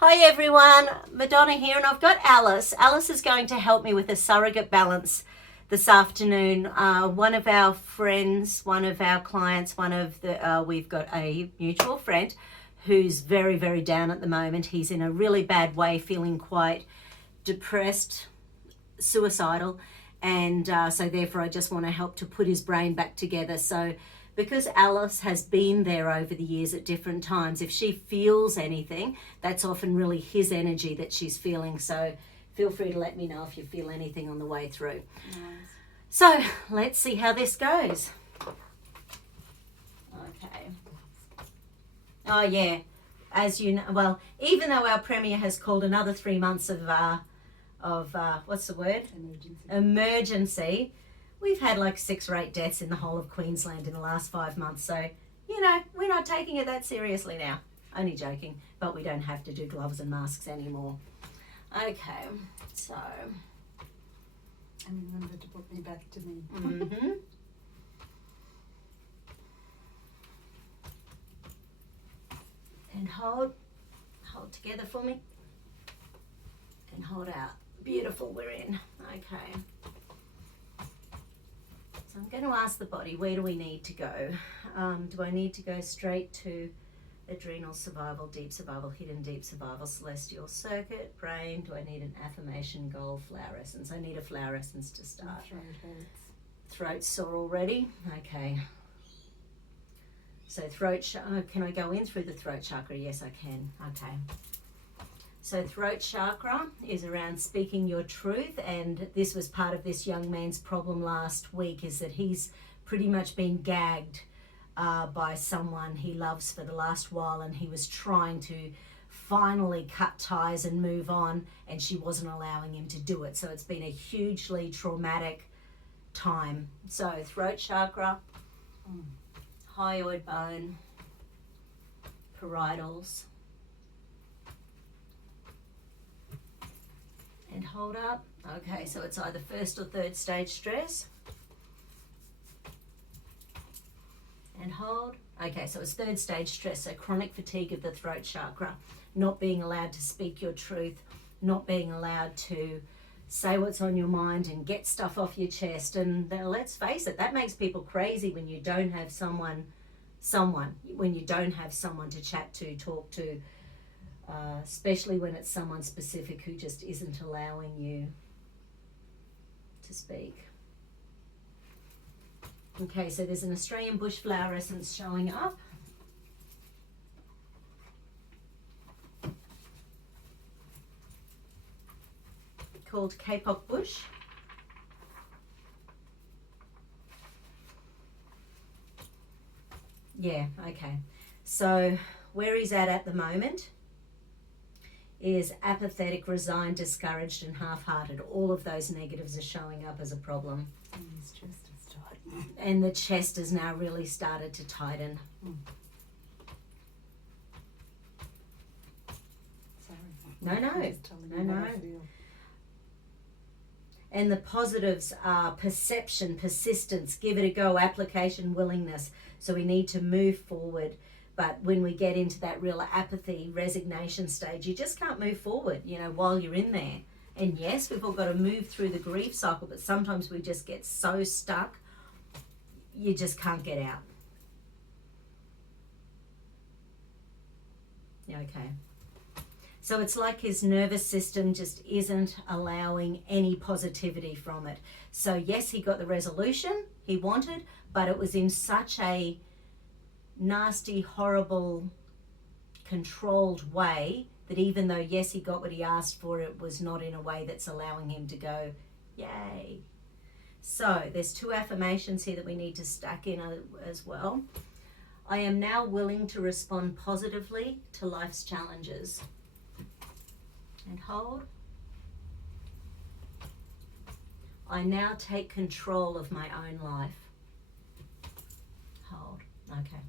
Hi everyone, Madonna here, and I've got Alice. Alice is going to help me with a surrogate balance this afternoon. One of our friends, one of our clients, we've got a mutual friend who's very, very down at the moment. He's in a really bad way, feeling quite depressed, suicidal, and so therefore I just want to help to put his brain back together. So because Alice has been there over the years at different times, if she feels anything, that's often really his energy that she's feeling. So feel free to let me know if you feel anything on the way through. Nice. So let's see how this goes. Okay. Oh yeah, as you know, well, even though our Premier has called another 3 months of what's the word? Emergency. We've had like 6 or 8 deaths in the whole of Queensland in the last 5 months. So, you know, we're not taking it that seriously now. Only joking, but we don't have to do gloves and masks anymore. Okay, so. And remember to put me back to me. Mm-hmm. And hold together for me. And hold out. Beautiful, we're in. Okay. So I'm going to ask the body, where do we need to go? Do I need to go straight to adrenal survival, deep survival, hidden deep survival, celestial circuit, brain? Do I need an affirmation, goal, flower essence? I need a flower essence to start. Throat hurts. Throat sore already? Okay. So can I go in through the throat chakra? Yes, I can. Okay. So throat chakra is around speaking your truth, and this was part of this young man's problem last week, is that he's pretty much been gagged by someone he loves for the last while, and he was trying to finally cut ties and move on, and she wasn't allowing him to do it. So it's been a hugely traumatic time. So throat chakra, hyoid bone, parietals, and hold up. Okay, so it's either first or third stage stress. And hold. Okay, so it's third stage stress, so chronic fatigue of the throat chakra, not being allowed to speak your truth, not being allowed to say what's on your mind and get stuff off your chest. And let's face it, that makes people crazy when you don't have someone when you don't have someone to chat to, talk to, especially when it's someone specific who just isn't allowing you to speak. Okay, so there's an Australian bush flower essence showing up. Called Kapok bush. Yeah, okay. So where he's at the moment is apathetic, resigned, discouraged, and half-hearted. All of those negatives are showing up as a problem. And his chest is tight. And the chest has now really started to tighten. Sorry. No. And the positives are perception, persistence, give it a go, application, willingness. So we need to move forward. But when we get into that real apathy, resignation stage, you just can't move forward, while you're in there. And yes, we've all got to move through the grief cycle, but sometimes we just get so stuck, you just can't get out. Okay. So it's like his nervous system just isn't allowing any positivity from it. So yes, he got the resolution he wanted, but it was in such a nasty, horrible, controlled way that even though, yes, he got what he asked for, it was not in a way that's allowing him to go, yay. So there's 2 affirmations here that we need to stack in as well. I am now willing to respond positively to life's challenges. And hold. I now take control of my own life. Hold. Okay.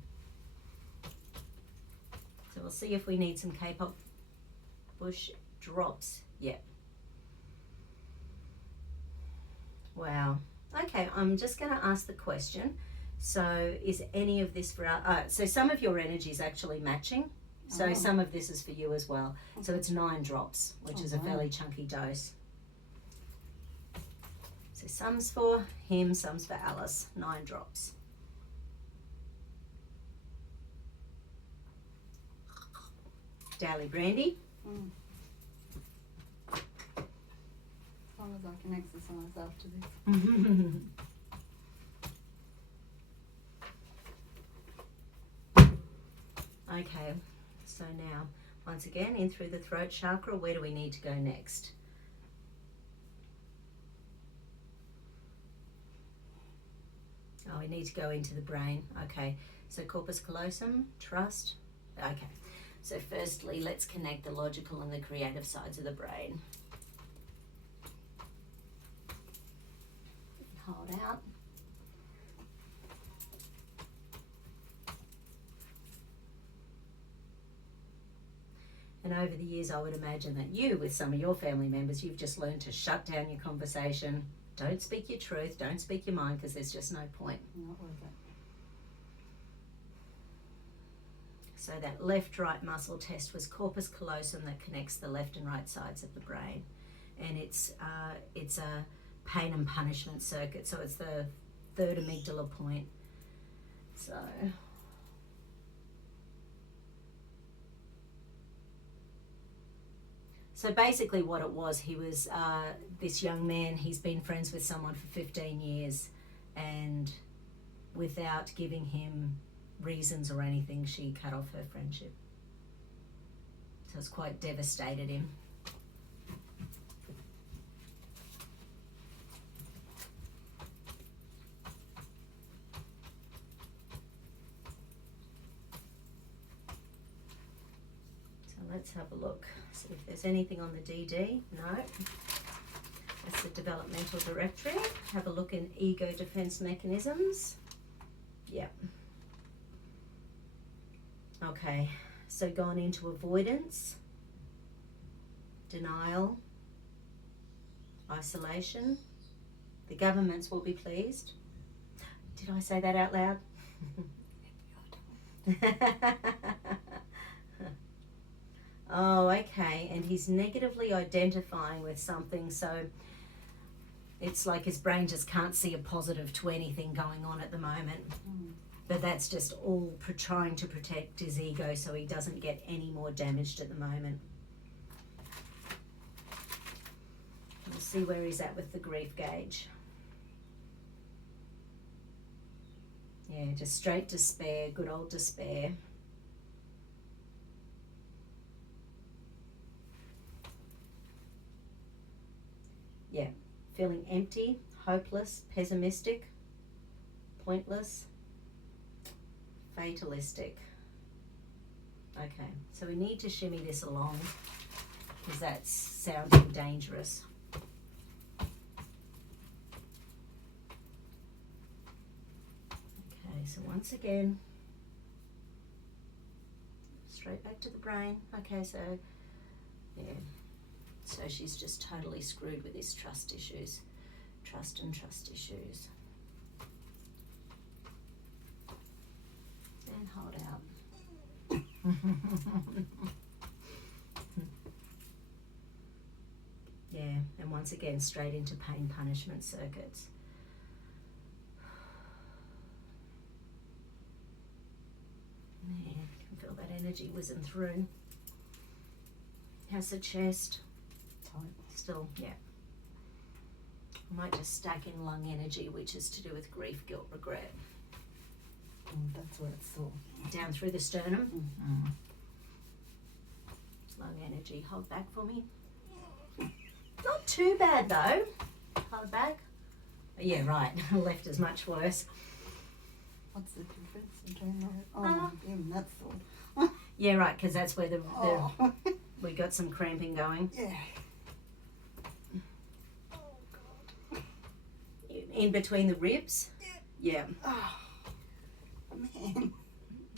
So we'll see if we need some Kapok bush drops. Yep. Wow. Okay, I'm just going to ask the question. So is any of this for so some of your energy is actually matching So Oh. some of this is for you as well. So it's 9 drops, which is a wow. fairly chunky dose. So some's for him, some's for Alice. 9 drops. Daily brandy. Mm. As long as I can exercise after this. Okay, so now, once again, in through the throat chakra, where do we need to go next? Oh, we need to go into the brain. Okay, so corpus callosum, trust. Okay, so firstly, let's connect the logical and the creative sides of the brain. Hold out. And over the years, I would imagine that you, with some of your family members, you've just learned to shut down your conversation. Don't speak your truth. Don't speak your mind, because there's just no point. Not worth it. So that left-right muscle test was corpus callosum, that connects the left and right sides of the brain. And it's a pain and punishment circuit. So it's the third amygdala point. So basically what it was, he was this young man, he's been friends with someone for 15 years, and without giving him reasons or anything, she cut off her friendship. So it's quite devastated him. Let's have a look, see if there's anything on the DD. No, that's the developmental directory. Have a look in ego defense mechanisms. Yep. Okay, so gone into avoidance, denial, isolation. The governments will be pleased. Did I say that out loud? Oh, okay, and he's negatively identifying with something, so it's like his brain just can't see a positive to anything going on at the moment. But that's just all trying to protect his ego so he doesn't get any more damaged at the moment. We'll see where he's at with the grief gauge. Yeah, just straight despair, good old despair. Yeah, feeling empty, hopeless, pessimistic, pointless, fatalistic. Okay, so we need to shimmy this along because that's sounding dangerous. Okay, so once again, straight back to the brain. Okay, so yeah. So she's just totally screwed with his trust issues. Trust issues. And hold out. Yeah, and once again, straight into pain punishment circuits. Man, can feel that energy whizzing through. How's the chest? Still, yeah. I might just stack in lung energy, which is to do with grief, guilt, regret. That's where it's sore. Down through the sternum. Lung energy. Hold back for me. Not too bad though. Hold back. Yeah, right. Left is much worse. What's the difference between that? Oh, even that's sore. Yeah, right, because that's where the Oh. we got some cramping going. Yeah. In between the ribs. Yeah. Oh, man.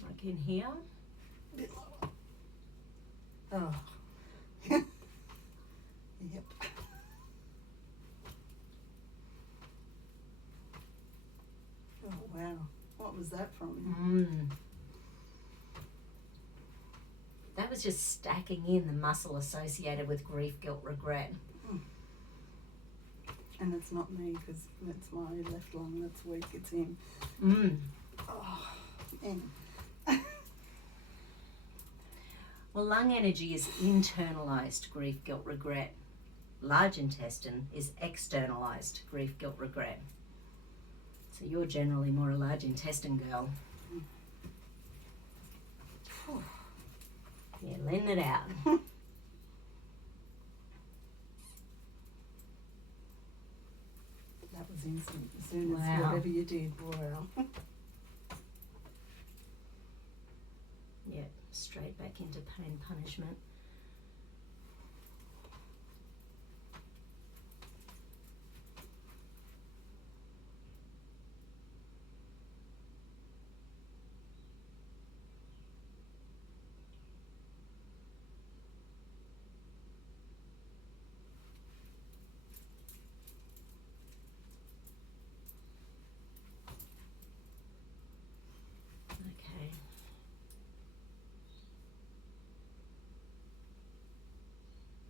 Like in here. Oh. Yep. Oh, wow. What was that from? is just stacking in the muscle associated with grief, guilt, regret. And it's not me, because it's my left lung that's weak, it's him. Oh, man. Well, lung energy is internalized grief, guilt, regret. Large intestine is externalized grief, guilt, regret. So you're generally more a large intestine girl. Yeah, letting it out. That was instant. As soon as Wow. whatever you did, wow. Yeah, straight back into pain punishment. Okay.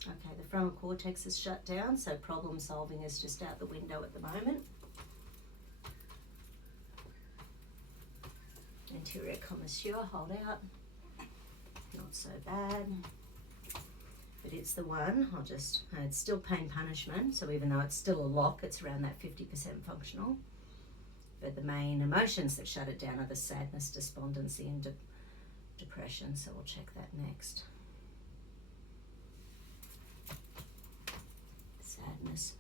Okay, the frontal cortex is shut down, so problem solving is just out the window at the moment. Anterior commissure, hold out. Not so bad. But it's the one, it's still pain punishment, so even though it's still a lock, it's around that 50% functional. But the main emotions that shut it down are the sadness, despondency, and depression, so we'll check that next. Sadness,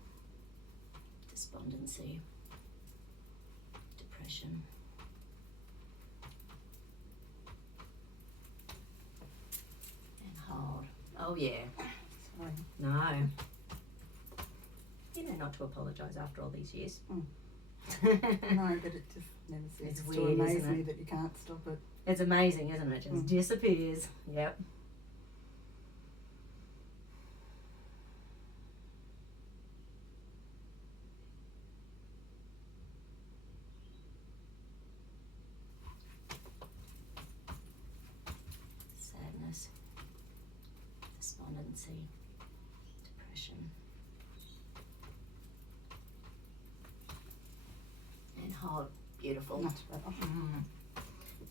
despondency, depression. And hold. Oh yeah. Sorry. No. You know not to apologise after all these years. No, but it just never ceases It's to weird, amaze isn't it? me that you can't stop it. It's amazing, isn't it? It just disappears. Yep. Sadness, despondency, depression, and hold. Beautiful. Much better.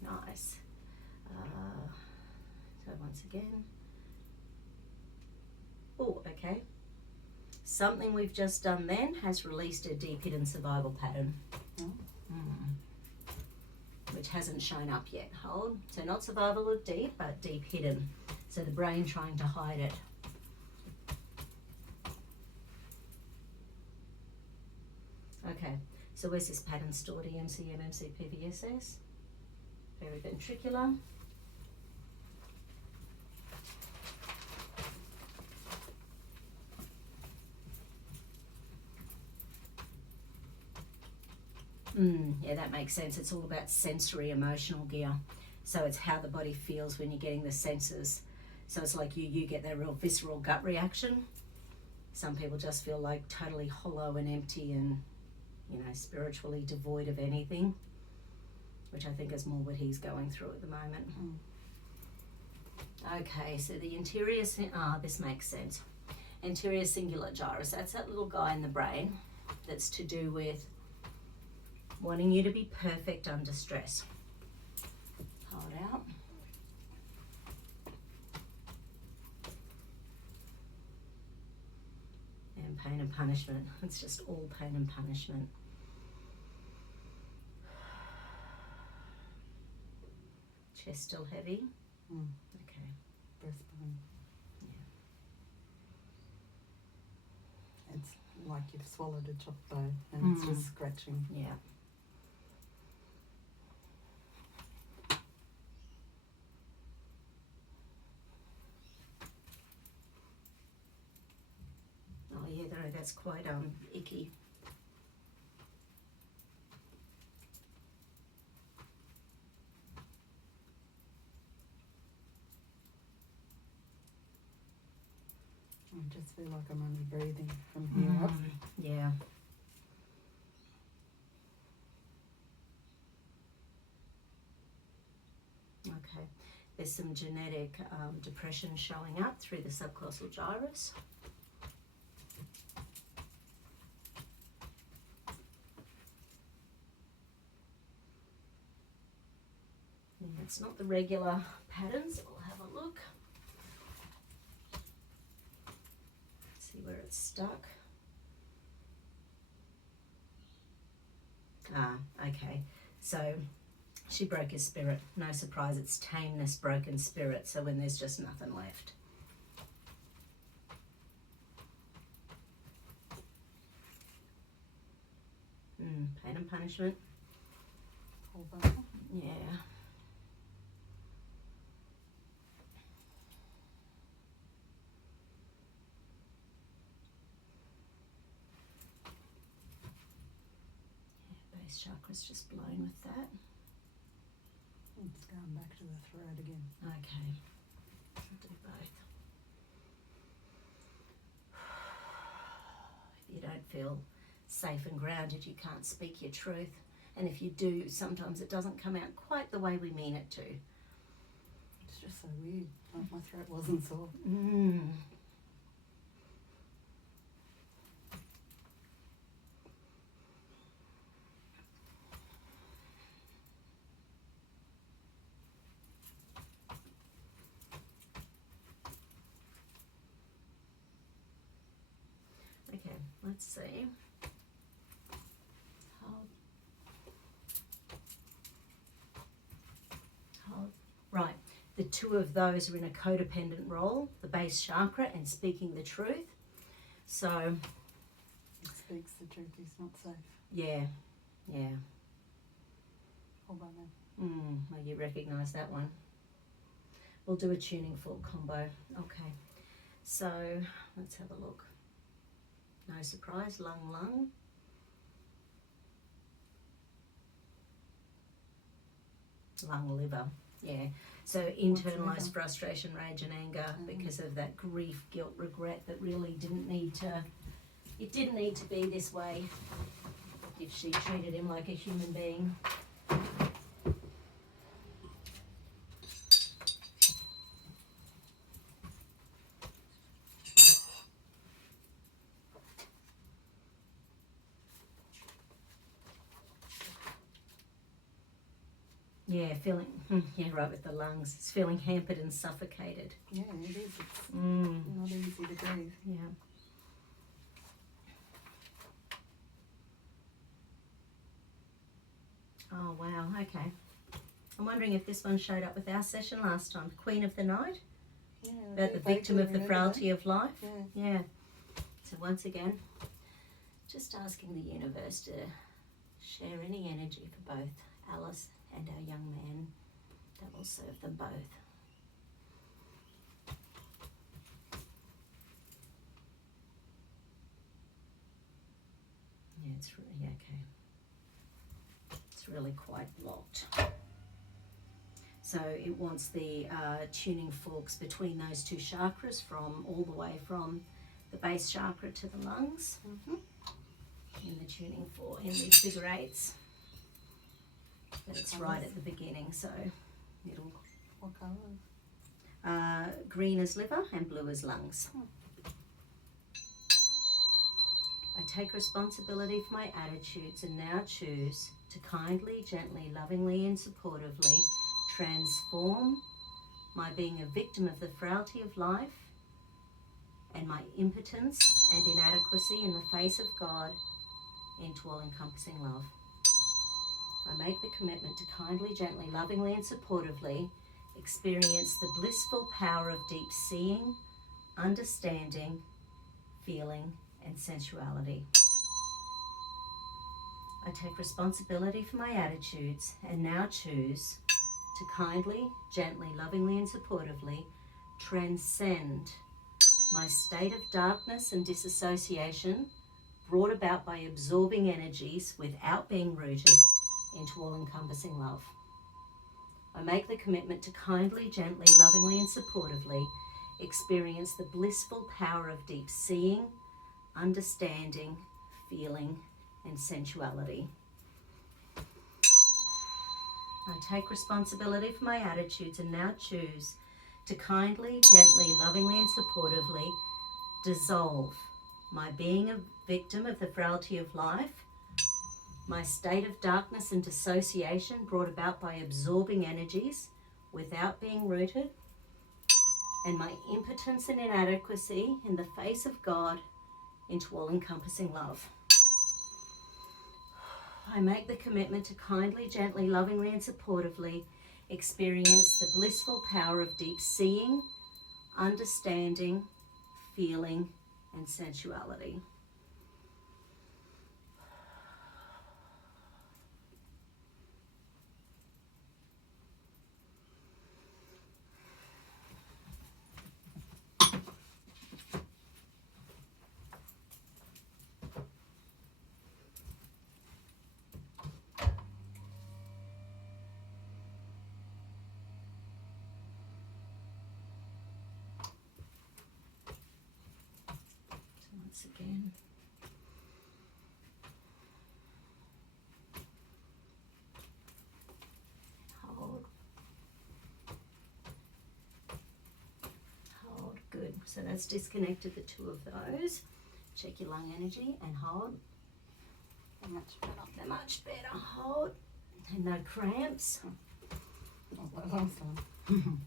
Nice. So once again. Oh, okay. Something we've just done then has released a deep hidden survival pattern. Oh. Which hasn't shown up yet. Hold. So not survival of deep, but deep hidden. So the brain trying to hide it. Okay. So where's this pattern stored? EMC, MMC, PVSS? Periventricular. Yeah, that makes sense. It's all about sensory emotional gear. So it's how the body feels when you're getting the senses. So it's like you get that real visceral gut reaction. Some people just feel like totally hollow and empty and, spiritually devoid of anything, which I think is more what he's going through at the moment. Okay, so the interior, this makes sense. Anterior cingular gyrus, that's that little guy in the brain that's to do with wanting you to be perfect under stress. Hold out. And pain and punishment. It's just all pain and punishment. Chest still heavy? Okay. Breastbone. Yeah. It's like you've swallowed a chopped bone and it's just scratching. Yeah. Oh yeah, that's quite icky. I just feel like I'm only breathing from here up. Yeah. Okay. there's some genetic depression showing up through the subclavicular gyrus. And it's not the regular patterns. We'll have a look. See where it's stuck. Ah, okay. So she broke his spirit. No surprise, it's tameness, broken spirit. So when there's just nothing left. Pain and punishment. Hold on. Yeah. Base chakra's just blown with that. It's going back to the throat again. Okay, I'll do both. If you don't feel safe and grounded, you can't speak your truth. And if you do, sometimes it doesn't come out quite the way we mean it to. It's just so weird. Like my throat wasn't sore. Okay, let's see. Right, the two of those are in a codependent role, the base chakra and speaking the truth. So, He speaks the truth, he's not safe. yeah. Hold on now. Well, you recognise that one. We'll do a tuning fork combo. Okay, so let's have a look. No surprise, lung. Lung, liver. Yeah, so internalized frustration, rage and anger because of that grief, guilt, regret that really didn't need to be this way if she treated him like a human being. Yeah, right with the lungs. It's feeling hampered and suffocated. Yeah, it is. It's not easy to breathe. Yeah. Oh, wow, okay. I'm wondering if this one showed up with our session last time. Queen of the Night? Yeah. About the victim of the frailty of life? Yeah. So once again, just asking the universe to share any energy for both Alice and our young man that will serve them both. Yeah, it's really okay. It's really quite blocked. So it wants the tuning forks between those two chakras from all the way from the base chakra to the lungs. In the tuning fork, in the figure eights. But it's right at the beginning, so it'll... What colour? Green as liver and blue as lungs. I take responsibility for my attitudes and now choose to kindly, gently, lovingly and supportively transform my being a victim of the frailty of life and my impotence and inadequacy in the face of God into all-encompassing love. I make the commitment to kindly, gently, lovingly and supportively experience the blissful power of deep seeing, understanding, feeling and sensuality. I take responsibility for my attitudes and now choose to kindly, gently, lovingly and supportively transcend my state of darkness and disassociation brought about by absorbing energies without being rooted into all-encompassing love. I make the commitment to kindly, gently, lovingly and supportively experience the blissful power of deep seeing, understanding, feeling and sensuality. I take responsibility for my attitudes and now choose to kindly, gently, lovingly and supportively dissolve my being a victim of the frailty of life, my state of darkness and dissociation brought about by absorbing energies without being rooted, and my impotence and inadequacy in the face of God into all-encompassing love. I make the commitment to kindly, gently, lovingly and supportively experience the blissful power of deep seeing, understanding, feeling, and sensuality. Once again. Hold. Hold. Good. So that's disconnected the two of those. Check your lung energy and hold. Much better. They're much better. Hold. And no cramps. Not like last time.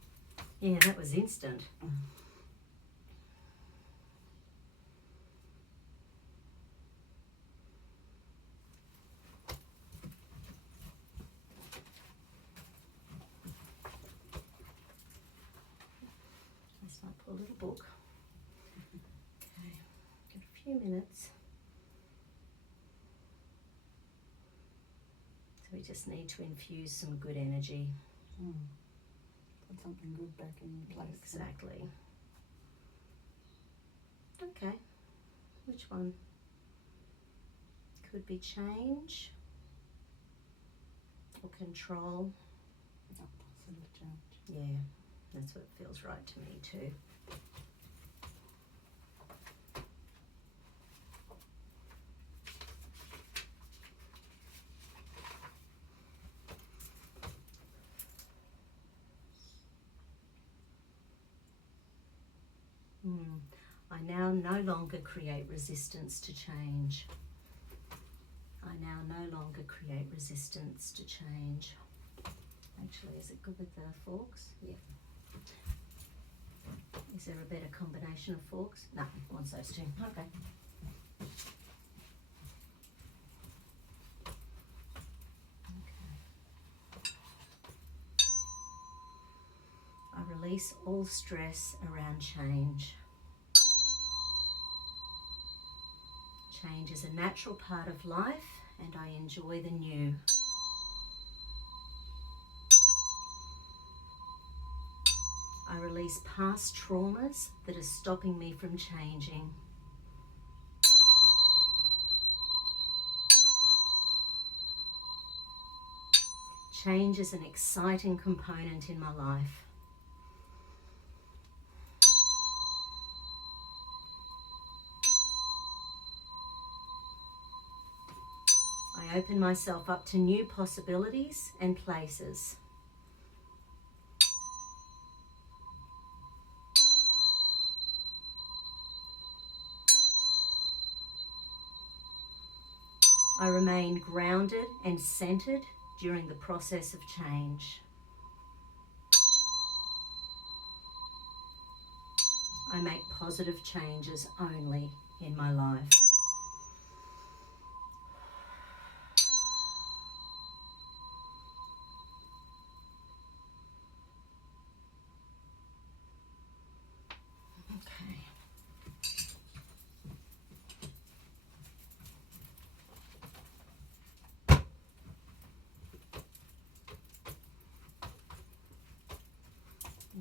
Yeah, that was instant. Let's not pull a little book. Okay, got a few minutes. So we just need to infuse some good energy. Put something good back in place. Exactly. Okay, which one? Could be change or control. Not positive change. Yeah, that's what feels right to me too. I now no longer create resistance to change. I now no longer create resistance to change. Actually, is it good with the forks? Yeah. Is there a better combination of forks? No, wants those two. Okay. I release all stress around change. Change is a natural part of life, and I enjoy the new. I release past traumas that are stopping me from changing. Change is an exciting component in my life. I open myself up to new possibilities and places. I remain grounded and centered during the process of change. I make positive changes only in my life. Okay.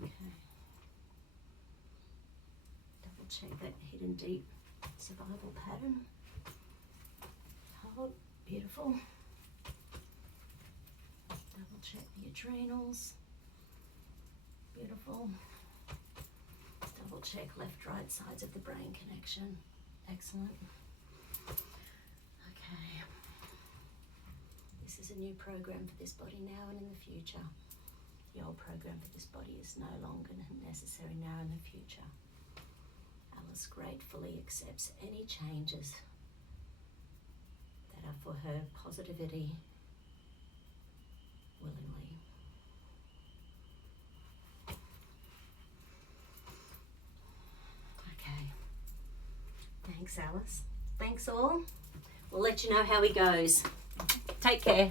Okay. Double check that hidden deep survival pattern. Hold. Beautiful. Double check the adrenals. Beautiful. Double check left, right sides of the brain connection. Excellent. Okay. This is a new program for this body now and in the future. The old program for this body is no longer necessary now and in the future. Alice gratefully accepts any changes that are for her positivity willingly. Okay. Thanks, Alice. Thanks all. We'll let you know how he goes. Take care.